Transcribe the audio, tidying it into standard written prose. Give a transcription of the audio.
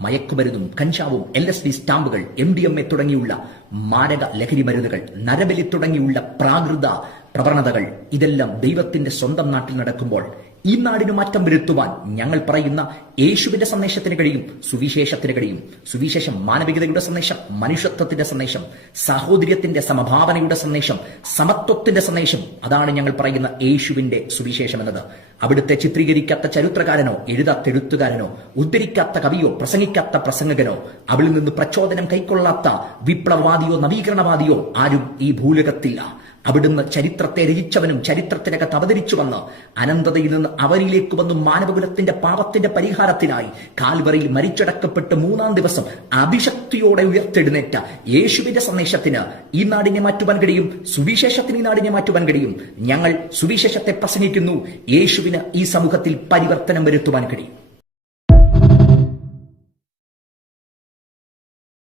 മയക്കുമരുന്നും കഞ്ചാവും LSD സ്റ്റാമ്പുകൾ MDMA തുടങ്ങിയുള്ള മാരക ലഹരി മരുന്നുകൾ നരബലി തുടങ്ങിയുള്ള പ്രാകൃത പ്രവണതകൾ ഇതെല്ലാം ദൈവത്തിന്റെ സ്വന്തം നാട്ടിൽ നടക്കുമ്പോൾ ഈ നാടിന് മാറ്റം വരുത്തുവാൻ ഞങ്ങൾ പറയുന്ന യേശുവിന്റെ സന്ദേശത്തിന് കഴിയും, സുവിശേഷത്തിന് കഴിയും. സുവിശേഷം മാനവികതയുടെ സന്ദേശം, മനുഷ്യത്വത്തിന്റെ സന്ദേശം, സാഹോദര്യത്തിന്റെ സമഭാവനയുടെ സന്ദേശം, സമത്വത്തിന്റെ സന്ദേശം. അതാണ് ഞങ്ങൾ പറയുന്ന യേശുവിന്റെ സുവിശേഷം എന്നത്. അവിടുത്തെ ചിത്രീകരിക്കാത്ത ചരിത്രകാരനോ എഴുതാത്ത എഴുത്തുകാരനോ ഉദ്ധരിക്കാത്ത കവിയോ പ്രസംഗിക്കാത്ത പ്രസംഗകനോ അവളിൽ നിന്ന് പ്രചോദനം കൈക്കൊള്ളാത്ത വിപ്ലവവാദിയോ നവീകരണവാദിയോ ആരും ഈ ഭൂലോകത്തില്ല. അവിടുന്ന് ചരിത്രത്തെ രചിച്ചവനും ചരിത്രത്തിനകത്ത് അവതരിച്ചു വന്ന് അനന്തതയിൽ നിന്ന് അവരിലേക്ക് വന്നു മാനവകുലത്തിന്റെ പാപത്തിന്റെ പരിഹാരത്തിനായി കാൽവറിയിൽ മരിച്ചടക്കപ്പെട്ട് 3-ാം ദിവസം അഭിശക്തിയോടെ ഉയർത്തെഴുന്നേറ്റ യേശുവിന്റെ സന്ദേശത്തിന് ഈ നാടിനെ മാറ്റുവാൻ കഴിയും, സുവിശേഷത്തിന് ഈ നാടിനെ മാറ്റുവാൻ കഴിയും. ഞങ്ങൾ സുവിശേഷത്തെ പ്രസംഗിക്കുന്നു. യേശുവിന് ഈ സമൂഹത്തിൽ പരിവർത്തനം വരുത്തുവാൻ കഴിയും.